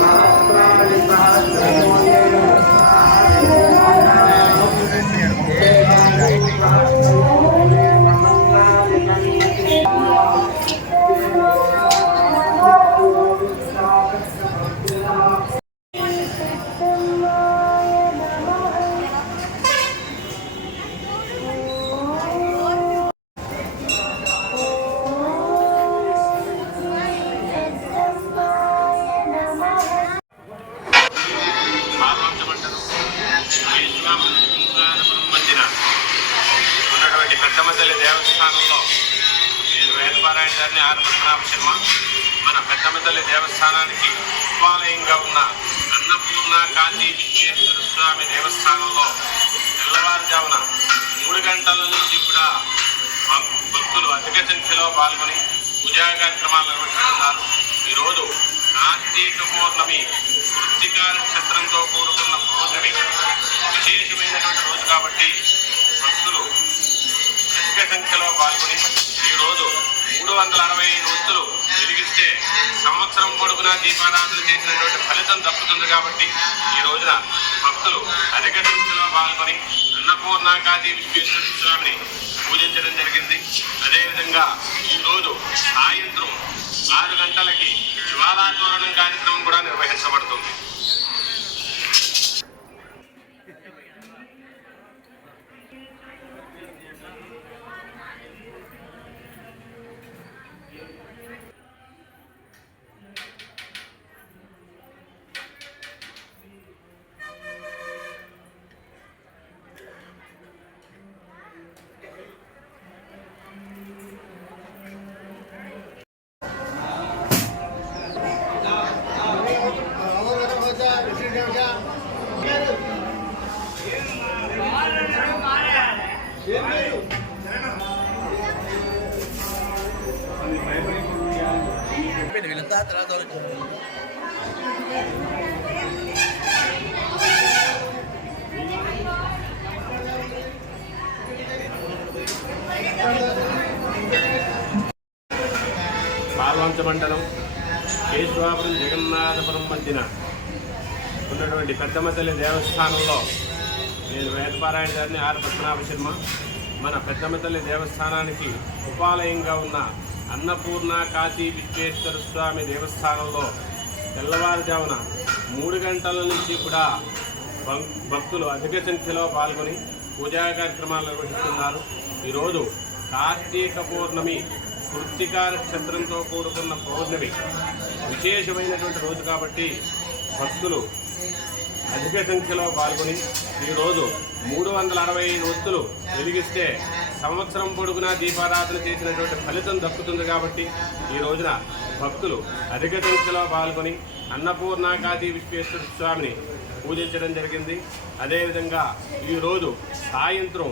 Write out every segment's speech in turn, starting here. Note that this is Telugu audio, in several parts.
సహస్రాణి సహస్రమోని దేవస్థానంలో నేను వేదపారాయణ గారిని ఆర్ పద్మనాభ శర్మ మన పెద్దమతల్లి దేవస్థానానికి ఉపాలయంగా ఉన్న అన్నపూర్ణ కాంతి విశ్వేశ్వర స్వామి దేవస్థానంలో తెల్లవారుజామున మూడు గంటల నుంచి కూడా భక్తులు అధిక సంఖ్యలో పాల్గొని పూజా కార్యక్రమాలు నిర్వహిస్తున్నారు. ఈరోజు కార్తీక పౌర్ణమి కృత్తికా నక్షత్రంతో కూడుకున్న పౌర్ణమి. విశేషమైనటువంటి రోజు కాబట్టి భక్తులు అధిక సంఖ్యలో పాల్గొని ఈరోజు మూడు వందల అరవై ఐదు వస్తులు వెలిగిస్తే సంవత్సరం పొడుగునా దీపారాధన చేసినటువంటి ఫలితం దక్కుతుంది కాబట్టి ఈ రోజున భక్తులు అధిక సంఖ్యలో పాల్గొని అన్నపూర్ణాకాది విశ్వేశ్వర స్వామిని పూజించడం జరిగింది. అదేవిధంగా ఈ రోజు సాయంత్రం ఆరు గంటలకి జ్వాలాతోరణం కార్యక్రమం వీళ్ళంతా తర్వాత మండలం కేశవాపురం జగన్నాథపురం మధ్యన ఉన్నటువంటి పెద్దమ్మ తల్లి దేవస్థానంలో నేను వేదపారాయణ గారిని ఆర్ పద్మనాభ శర్మ. మన పెద్దమ్మ తల్లి దేవస్థానానికి ఉపాలయంగా ఉన్న అన్నపూర్ణ కాశీ విశ్వేశ్వర స్వామి దేవస్థానంలో తెల్లవారుజామున మూడు గంటల నుంచి కూడా భక్తులు అధిక సంఖ్యలో పాల్గొని పూజా కార్యక్రమాలు నిర్వహిస్తున్నారు. ఈరోజు కార్తీక పౌర్ణమి కృత్తికా నక్షత్రంతో కూడుకున్న పౌర్ణమి విశేషమైనటువంటి రోజు కాబట్టి భక్తులు అధిక సంఖ్యలో పాల్గొని ఈరోజు మూడు వందల అరవై ఐదు వస్తులు వెలిగిస్తే సంవత్సరం పొడుగునా దీపారాధన చేసినటువంటి ఫలితం దక్కుతుంది కాబట్టి ఈ రోజున భక్తులు అధిక సంఖ్యలో పాల్గొని అన్నపూర్ణాకాది విశ్వేశ్వర స్వామిని పూజించడం జరిగింది. అదేవిధంగా ఈరోజు సాయంత్రం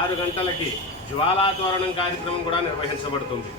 ఆరు గంటలకి జ్వాలాతోరణం కార్యక్రమం కూడా నిర్వహించబడుతుంది.